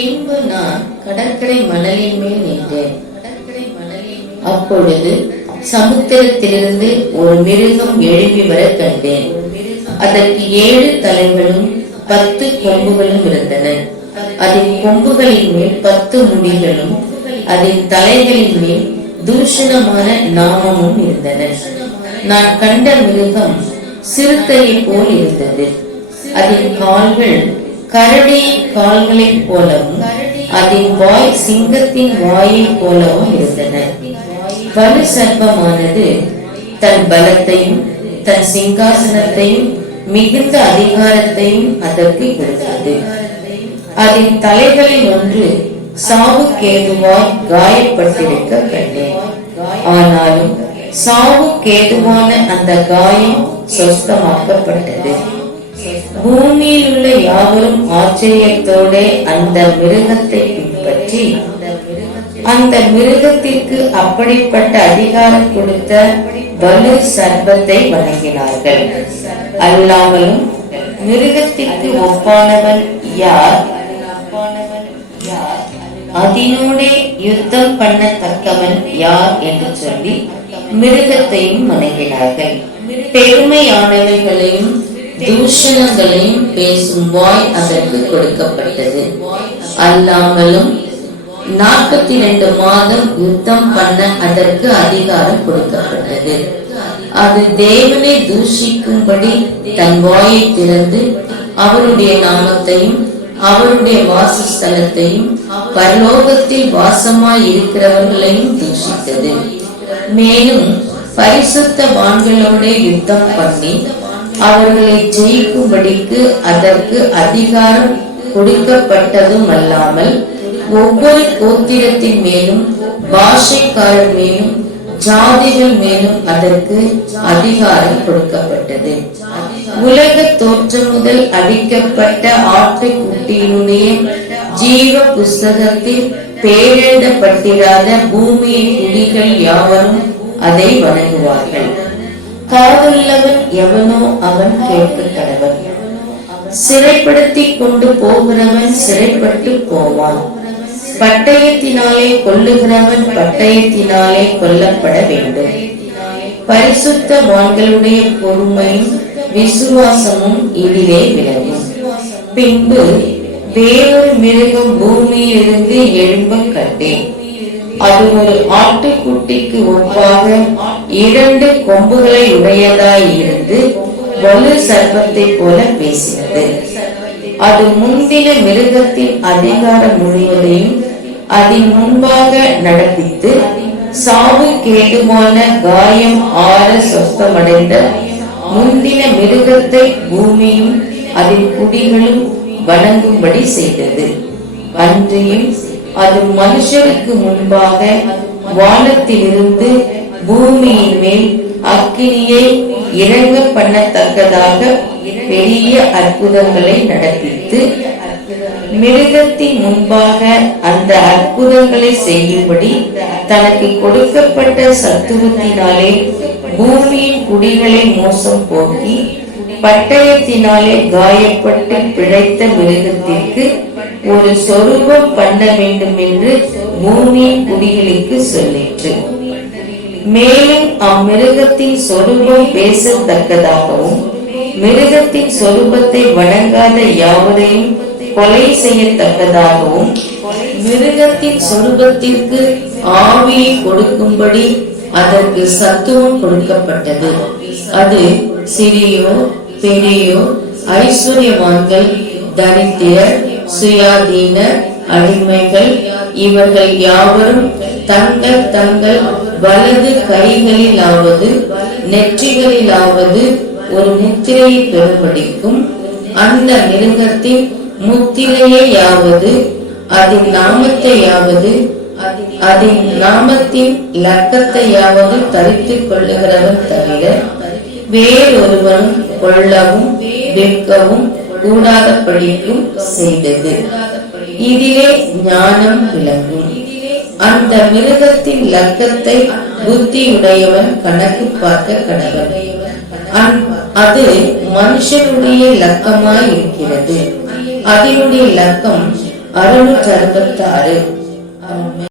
பின்பு நான் கடற்கரை மணலின் மேல் நின்றேன். அப்பொழுது சமுத்திரத்திலிருந்து ஒரு மிருகம் எழும்பி வர கண்டேன். அதற்கு 7 தலைகளும் 10 கொம்புகளும் இருந்தன. அதன் கொம்புகளின் மேல் 10 முடிகளும் அதன் தலைகளின் மேல் தூஷணமான நாமமும் இருந்தன. நான் கண்ட மிருகம் சிறுத்தையை போல் இருந்தது. அதன் கால்கள் கரடியின் கால்களைப் போலவும் அதன் வாய் சிங்கத்தின் வாயை போலவும் இருந்தன. வலு சர்ப்பமானது தன் பலத்தையும் தன் சிங்காசனத்தையும் மிகுந்த அதிகாரத்தையும் அதற்கு கொடுத்தது. அதன் தலைகளில் ஒன்று சாவுக்கேதுவாய் காயப்பட்டிருக்க கண்டேன். ஆனாலும் சாவுக்கேதுவான அந்த காயம் சொஸ்தமாக்கப்பட்டது. பூமியில் உள்ள யாவரும் ஆச்சரியத்தோட அந்த மிருகத்தை பின்பற்றி அந்த மிருகத்திற்கு அப்படிப்பட்ட அதிகாரம் கொடுத்த வலு சர்ப்பத்தை வணங்கினார்கள். அல்லாமலும் மிருகத்திற்கு ஒப்பானவன் யார், அதனோடே யுத்தம் பண்ணத்தக்கவன் யார் என்று சொல்லி மிருகத்தையும் வணங்கினார்கள். பெருமையானவைகளையும் தூஷணங்களையும் பேசும் வாய் அதற்கு கொடுக்கப்பட்டது. அல்லாமலும் 42 மாதம் யுத்தம் பண்ண அதற்கு அதிகாரம் கொடுக்கப்பட்டது. அது தேவனை தூஷிக்கும்படி தன் வாயை திறந்து அவருடைய நாமத்தையும் அவருடைய வாசஸ்தலத்தையும் பரலோகத்தில் வாசமாய் இருக்கிறவர்களையும் தூஷித்தது. மேலும் பரிசுத்தவான்களோட யுத்தம் பண்ணி அவர்களை ஜெயிக்கும்படிக்கு அதற்கு அதிகாரம் கொடுக்கப்பட்டதும் அல்லாமல் ஒவ்வொரு கோத்திரத்தின் மேலும் பாஷைக்காரர் மேலும் ஜாதிகள் மேலும் அதற்கு அதிகாரம் கொடுக்கப்பட்டது. உலக தோற்றம் முதல் அடிக்கப்பட்ட ஆட்டுக்குட்டியினுடைய ஜீவ புஸ்தகத்தில் பேரெழுதப்பட்டிராத பூமியின் குடிகள் யாவரும் அதை வணங்குவார்கள். காதுள்ளவன் எவனோ அவன் கேட்க கடவன். சிறைப்படுத்தி கொண்டு போகிறவன் சிறைப்பட்டு போவான். பட்டயத்தினாலே கொல்லுகிறவன் பட்டயத்தினாலே கொல்லப்பட வேண்டும். பரிசுத்தவான்களுடைய பொறுமையும் விசுவாசமும் இதிலே விளங்கும். பின்பு வேறொரு மிருகம் பூமியிலிருந்து எழும்ப கண்டேன். அது ஒரு ஆட்டுக்குட்டிக்கு ஒப்பாக 2 கொம்புகளை உடையதாய் இருந்து வலு சர்ப்பத்தை போல பேசினது. அது முந்தின மிருகத்தின் அதிகாரம் முழுவதையும் அதன் முன்பாக நடப்பித்து சாவுக்கேதுவான காயம் ஆற சொஸ்தமடைந்த முந்தின மிருகத்தை பூமியும் அதன் குடிகளும் வணங்கும்படி செய்தது. அன்றியும் அது மனுஷருக்கு முன்பாக வானத்திலிருந்து பூமியின் மேல் அக்கினியை இறங்க பண்ணத்தக்கதாக பெரிய அற்புதங்களை நடப்பித்து மிருகத்தின் முன்பாக அந்த அற்புதங்களை செய்யும்படி தனக்கு கொடுக்கப்பட்ட சத்துவத்தினாலே பூமியின் குடிகளை மோசம் போக்கி பட்டயத்தினாலே காயப்பட்டு பிழைத்த மிருகத்திற்கு ஒரு சொரூபம் பண்ண வேண்டும் என்று பூமியின் குடிகளுக்கு சொல்லிற்று. மேலும் அம்மிருகத்தின் சொரூபம் பேசத்தக்கதாகவும் மிருகத்தின் சொரூபத்தை வணங்காத யாவரையும் கொலை செய்யத்தக்கதாகவும் மிருகத்தின் சொரூபத்திற்கு ஆவியை கொடுக்கும்படி அதற்கு சத்துவம் கொடுக்கப்பட்டது. அது சிறியோ பெரியோ ஐஸ்வர்யவான்கள் தரித்திரர் சுயாதீன அடிமைகள் இவர்கள் யாவரும் தங்கள் தங்கள் வலது கைகளிலாவது நெற்றிகளிலாவது ஒரு முத்திரையை பெறும்படிக்கும் அந்த மிருகத்தின் முத்திரையாவது அதன் நாமத்தையாவது அதன் நாமத்தின் லக்கத்தையாவது தரித்துக் கொள்ளுகிறவன் தவிர வேறொருவனும் கொள்ளவும் விற்கவும் கூடாதபடிக்கும் செய்தது. இதிலே ஞானம் விளங்கும். அந்த மிருகத்தின் லக்கத்தை புத்தியுடையவன் கணக்கு பார்க்க கடவன். அது மனுஷனுடைய லக்கமாய் இருக்கிறது. அதனுடைய லக்கம் 666